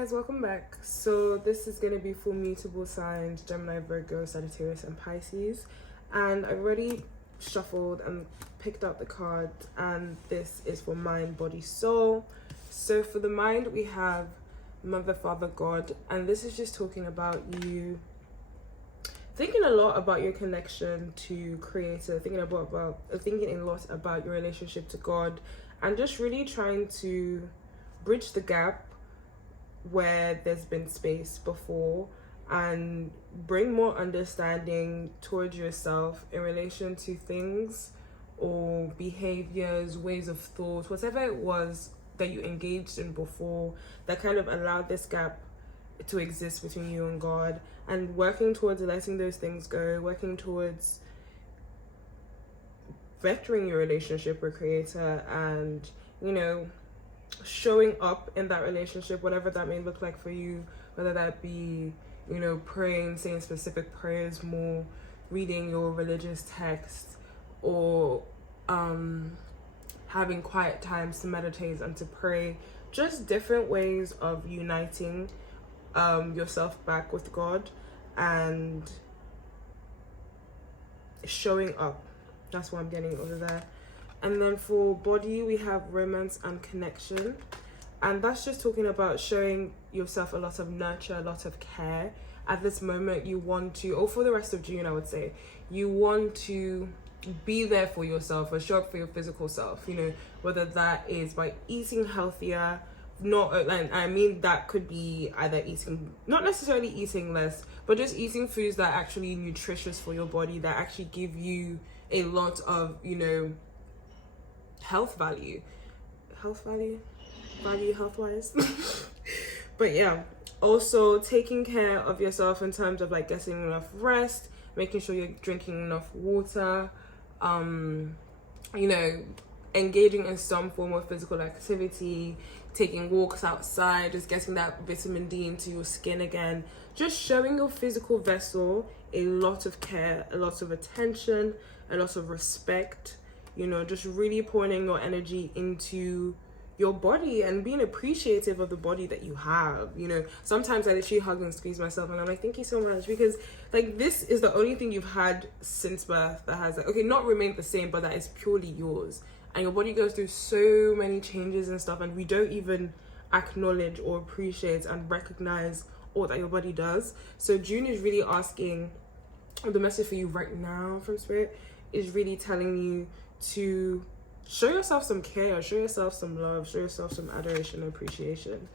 guys, welcome back. So this is going to be for mutable signs: Gemini, Virgo, Sagittarius and Pisces. And I've already shuffled and picked out the cards, and this is for mind, body, soul. So for the mind, we have Mother, Father, God, and this is just talking about you thinking a lot about your connection to Creator, thinking a lot about your relationship to God, and just really trying to bridge the gap where there's been space before and bring more understanding towards yourself in relation to things or behaviors, ways of thought, whatever it was that you engaged in before that kind of allowed this gap to exist between you and God, and working towards letting those things go, working towards vectoring your relationship with Creator, and showing up in that relationship, whatever that may look like for you, whether that be praying, saying specific prayers more, reading your religious text, or having quiet times to meditate and to pray. Just different ways of uniting yourself back with God and showing up. That's what I'm getting over there. And then for body, we have romance and connection, and that's just talking about showing yourself a lot of nurture, a lot of care. At this moment, you want to, or for the rest of June, I would say, you want to be there for yourself or show up for your physical self, whether that is by eating healthier. I mean that could be either eating, not necessarily eating less, but just eating foods that are actually nutritious for your body, that actually give you a lot of health wise. But yeah, also taking care of yourself in terms of like getting enough rest, making sure you're drinking enough water, engaging in some form of physical activity, taking walks outside, just getting that vitamin D into your skin again, just showing your physical vessel a lot of care, a lot of attention, a lot of respect, just really pouring your energy into your body and being appreciative of the body that you have. Sometimes I literally hug and squeeze myself and I'm like, thank you so much, because like this is the only thing you've had since birth that has not remained the same, but that is purely yours. And your body goes through so many changes and stuff, and we don't even acknowledge or appreciate and recognize all that your body does. So June is really asking, the message for you right now from Spirit is really telling you to show yourself some care, show yourself some love, show yourself some adoration and appreciation.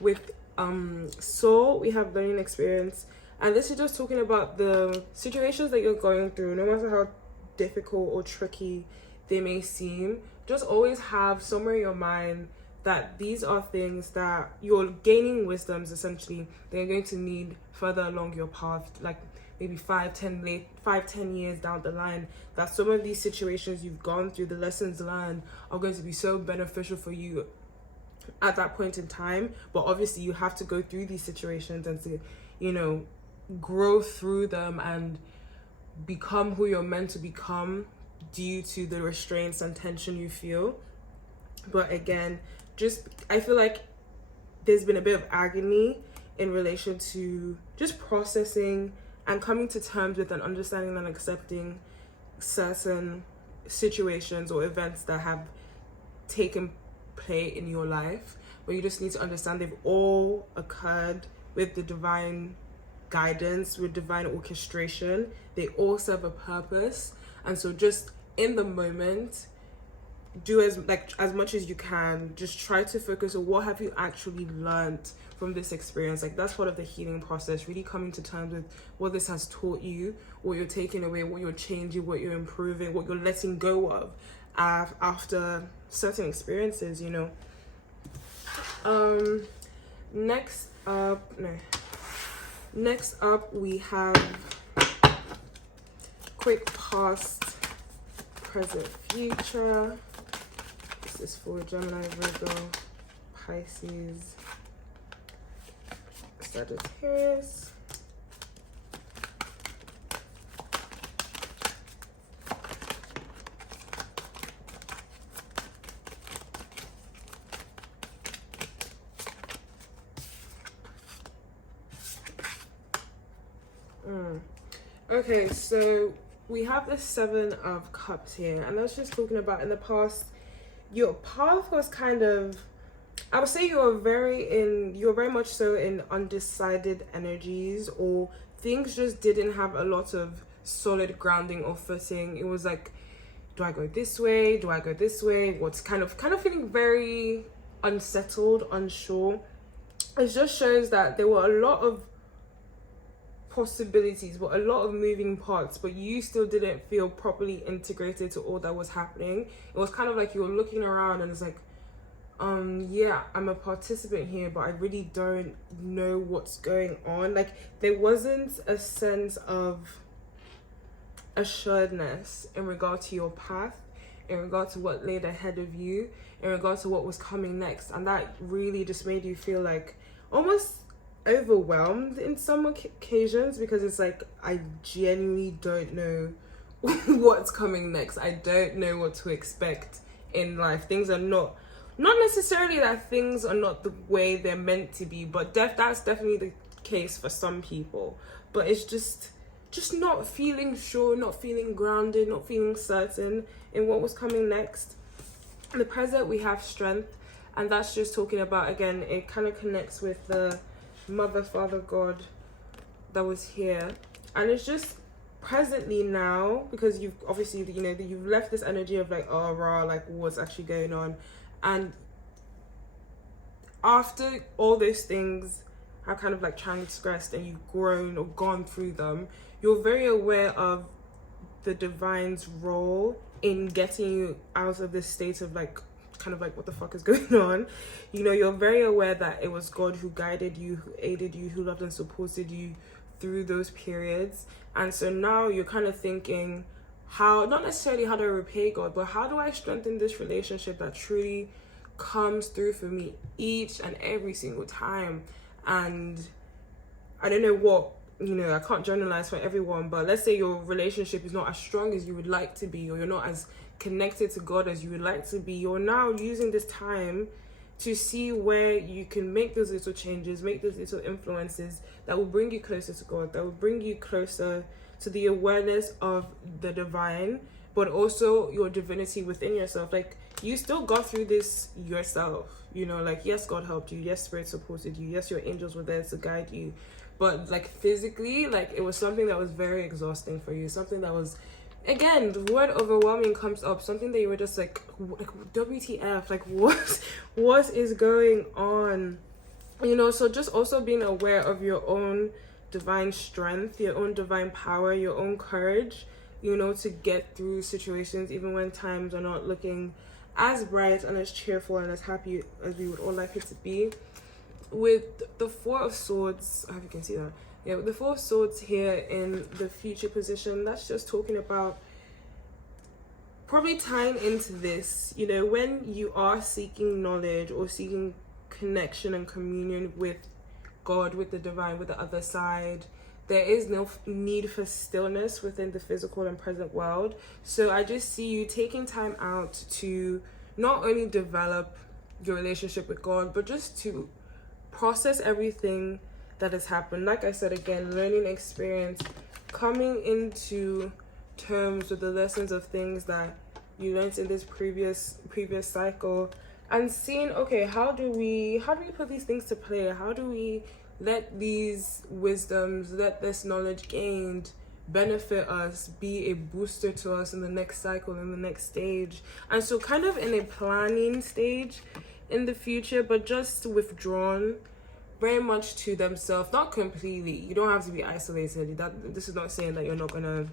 With soul, we have learning experience, and this is just talking about the situations that you're going through, no matter how difficult or tricky they may seem. Just always have somewhere in your mind that these are things that you're gaining wisdoms, essentially, that you're going to need further along your path, like maybe 5-10 years down the line, that some of these situations you've gone through, the lessons learned, are going to be so beneficial for you at that point in time. But obviously you have to go through these situations and to grow through them and become who you're meant to become due to the restraints and tension you feel. But again, I feel like there's been a bit of agony in relation to just processing and coming to terms with and understanding and accepting certain situations or events that have taken place in your life, but you just need to understand they've all occurred with the divine guidance, with divine orchestration. They all serve a purpose, and so just in the moment, do as much as you can. Just try to focus on what have you actually learned from this experience. Like, that's part of the healing process, really coming to terms with what this has taught you, what you're taking away, what you're changing, what you're improving, what you're letting go of after certain experiences. Next up we have quick past, present, future. This is for Gemini, Virgo, Pisces, Sagittarius. Okay, so we have the Seven of Cups here, and that's just talking about in the past, your path was kind of, I would say you were very much so in undecided energies, or things just didn't have a lot of solid grounding or footing. It was like, do I go this way? Do I go this way? What's kind of feeling very unsettled, unsure. It just shows that there were a lot of possibilities, but a lot of moving parts, but you still didn't feel properly integrated to all that was happening. It was kind of like you were looking around and it's like, yeah, I'm a participant here, but I really don't know what's going on. Like, there wasn't a sense of assuredness in regard to your path, in regard to what laid ahead of you, in regard to what was coming next. And that really just made you feel like almost overwhelmed in some occasions, because it's like, I genuinely don't know what's coming next. I don't know what to expect in life. Things are not necessarily that things are not the way they're meant to be, but that's definitely the case for some people. But it's just not feeling sure, not feeling grounded, not feeling certain in what was coming next. In the present, we have strength, and that's just talking about, again, it kind of connects with the Mother, Father, God that was here. And it's just presently now, because you've obviously, you know, you've left this energy of like, oh, rah, like what's actually going on. And after all those things have kind of like transgressed and you've grown or gone through them, you're very aware of the divine's role in getting you out of this state of like, kind of like, what the fuck is going on? You know, you're very aware that it was God who guided you, who aided you, who loved and supported you through those periods. And so now you're kind of thinking, how, not necessarily how do I repay God, but how do I strengthen this relationship that truly comes through for me each and every single time? And I don't know what, you know, I can't generalize for everyone, but let's say your relationship is not as strong as you would like to be, or you're not as connected to God as you would like to be. You're now using this time to see where you can make those little changes, make those little influences that will bring you closer to God, that will bring you closer to the awareness of the divine, but also your divinity within yourself. Like, you still got through this yourself, you know, like, yes, God helped you, yes, Spirit supported you, yes, your angels were there to guide you, but like physically, like, it was something that was very exhausting for you, something that was, again, the word overwhelming comes up, something that you were just like WTF, like what is going on, you know? So just also being aware of your own divine strength, your own divine power, your own courage, you know, to get through situations even when times are not looking as bright and as cheerful and as happy as we would all like it to be. With the Four of Swords, I hope you can see that. Yeah, with the Four of Swords here in the future position, that's just talking about probably tying into this, you know, when you are seeking knowledge or seeking connection and communion with God, with the divine, with the other side, there is no need for stillness within the physical and present world. So I just see you taking time out to not only develop your relationship with God, but just to process everything that has happened. Like I said, again, learning experience, coming into terms with the lessons of things that you learned in this previous cycle, and seeing, okay, how do we put these things to play? How do we let these wisdoms, let this knowledge gained benefit us, be a booster to us in the next cycle, in the next stage? And so kind of in a planning stage in the future, but just withdrawn very much to themselves, not completely. You don't have to be isolated. This is not saying that you're not gonna,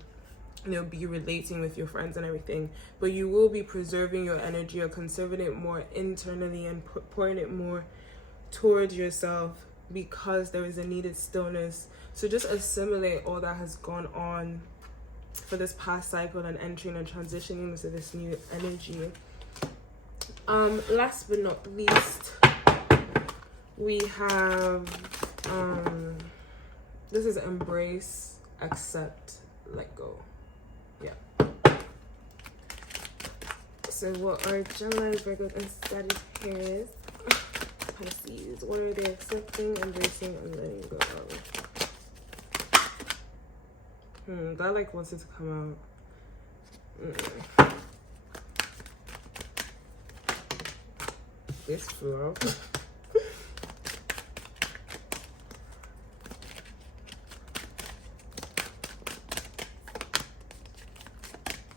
you know, be relating with your friends and everything, but you will be preserving your energy or conserving it more internally and pouring it more towards yourself, because there is a needed stillness. So just assimilate all that has gone on for this past cycle and entering and transitioning into this new energy. Last but not least, we have this is embrace, accept, let go. Yeah. So what are Gemini, Virgo, and Sagittarius, Pisces, what are they accepting, embracing, and letting go of? That like wanted to come out. This flew out.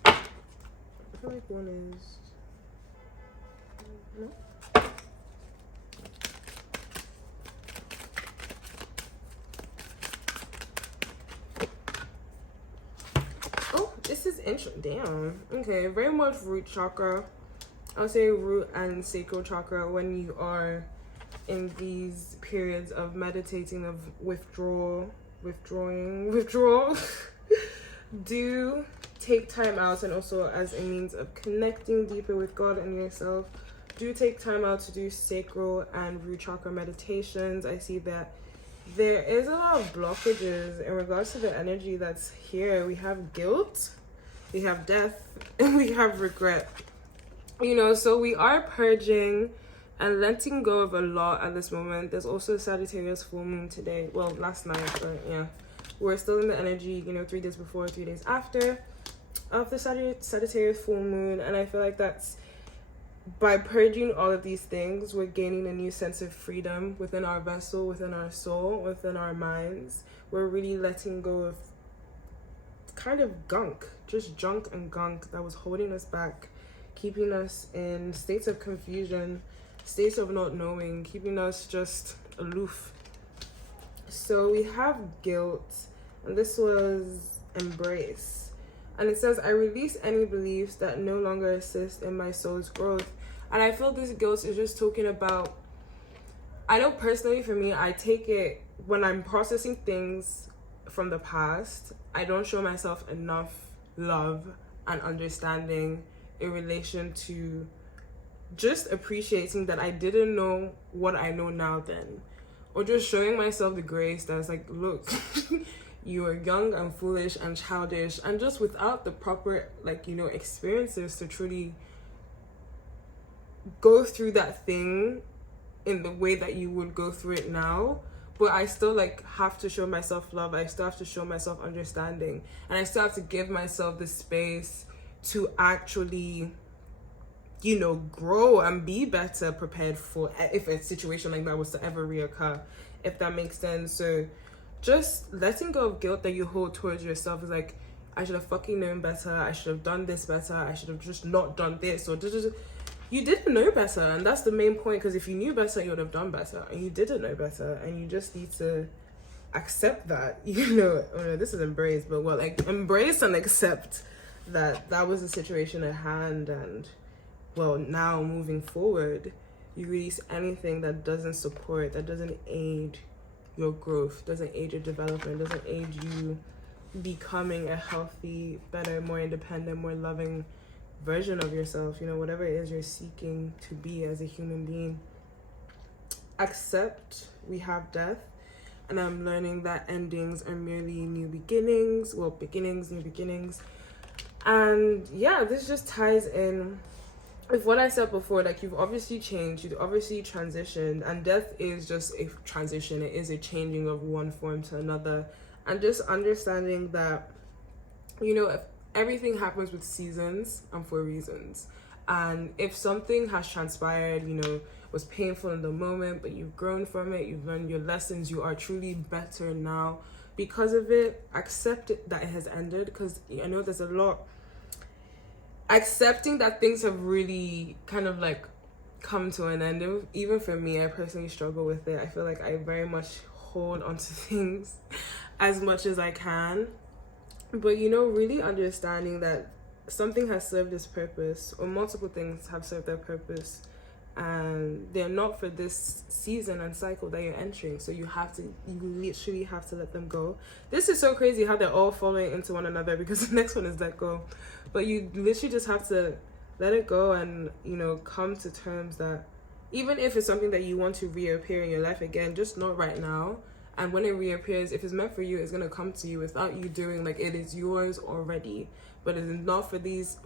I feel like one is no. Oh, this is interesting. Damn. Okay, very much root chakra. I'll say root and sacral chakra when you are in these periods of meditating, of withdrawal. Do take time out, and also as a means of connecting deeper with God and yourself, do take time out to do sacral and root chakra meditations. I see that there is a lot of blockages in regards to the energy that's here. We have guilt, we have death, and we have regret. You know, so we are purging and letting go of a lot at this moment. There's also a Sagittarius full moon today. Well, last night, but yeah. We're still in the energy, you know, 3 days before, 3 days after of the Sagittarius full moon. And I feel like that's, by purging all of these things, we're gaining a new sense of freedom within our vessel, within our soul, within our minds. We're really letting go of kind of gunk, just junk and gunk that was holding us back, keeping us in states of confusion, states of not knowing, keeping us just aloof. So we have guilt, and this was embrace. And it says, I release any beliefs that no longer assist in my soul's growth. And I feel this guilt is just talking about, I know personally for me, I take it when I'm processing things from the past, I don't show myself enough love and understanding in relation to just appreciating that I didn't know what I know now then. Or just showing myself the grace that's like, look, you are young and foolish and childish, and just without the proper, like, you know, experiences to truly go through that thing in the way that you would go through it now. But I still like have to show myself love. I still have to show myself understanding, and I still have to give myself the space to actually, you know, grow and be better prepared for if a situation like that was to ever reoccur, if that makes sense. So just letting go of guilt that you hold towards yourself is like, I should have fucking known better, I should have done this better, I should have just not done this, or just you didn't know better. And that's the main point, because if you knew better, you would have done better, and you didn't know better, and you just need to accept that, you know. Oh no, this is embrace, but well, like, embrace and accept that that was the situation at hand. And well, now moving forward, you release anything that doesn't support, that doesn't aid your growth, doesn't aid your development, doesn't aid you becoming a healthy, better, more independent, more loving version of yourself, you know, whatever it is you're seeking to be as a human being. Accept we have death, and I'm learning that endings are merely new beginnings. Well, beginnings, new beginnings. And yeah, this just ties in with what I said before. Like, you've obviously changed, you've obviously transitioned, and death is just a transition. It is a changing of one form to another. And just understanding that, you know, if everything happens with seasons and for reasons. And if something has transpired, you know, was painful in the moment, but you've grown from it, you've learned your lessons, you are truly better now because of it, accept it, that it has ended. Because I know there's a lot, accepting that things have really kind of like come to an end. Even for me, I personally struggle with it. I feel like I very much hold onto things as much as I can. But, you know, really understanding that something has served its purpose, or multiple things have served their purpose, and they're not for this season and cycle that you're entering. So you literally have to let them go. This is so crazy how they're all following into one another, because the next one is let go. But you literally just have to let it go and, you know, come to terms that even if it's something that you want to reappear in your life again, just not right now. And when it reappears, if it's meant for you, it's going to come to you without you doing, like, it is yours already. But it is not for this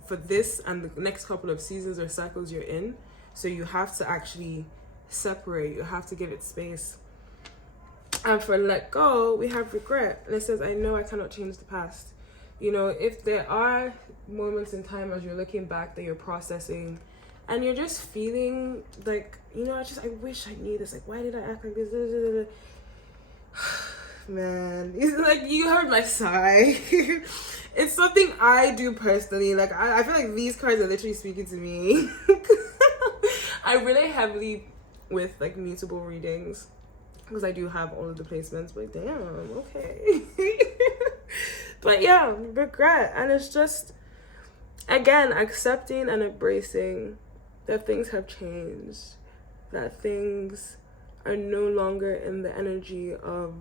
and the next couple of seasons or cycles you're in. So you have to actually separate. You have to give it space. And for let go, we have regret. And it says, I know I cannot change the past. You know, if there are moments in time as you're looking back that you're processing and you're just feeling like, you know, I wish I knew this. Like, why did I act like this? Man, it's like, you heard my sigh. It's something I do personally. Like, I feel like these cards are literally speaking to me. I relate heavily with like mutable readings because I do have all of the placements, but damn, okay. But yeah, regret. And it's just, again, accepting and embracing that things have changed, that things are no longer in the energy of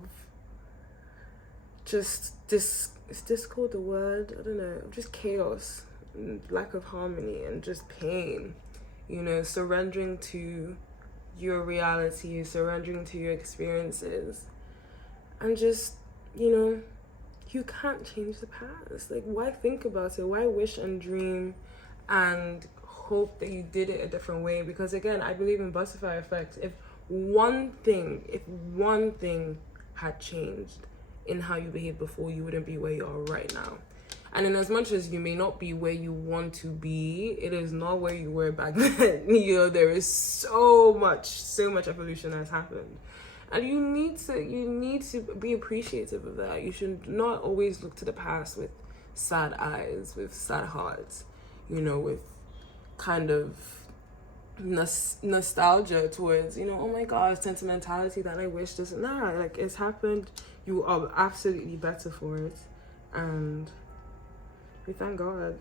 just this, is discord the word? I don't know, just chaos, lack of harmony, and just pain. You know, surrendering to your reality, surrendering to your experiences, and just, you know, you can't change the past. Like, why think about it? Why wish and dream and hope that you did it a different way? Because again, I believe in butterfly effect. If one thing had changed in how you behaved before, you wouldn't be where you are right now. And in as much as you may not be where you want to be, it is not where you were back then. You know, there is so much evolution has happened. And you need to be appreciative of that. You should not always look to the past with sad eyes, with sad hearts, you know, with kind of nostalgia towards, you know, oh my god, sentimentality that I wish this. Nah, like, it's happened. You are absolutely better for it. And we thank God.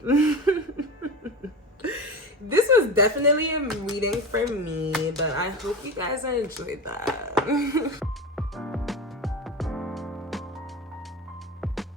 This was definitely a reading for me, but I hope you guys enjoyed that.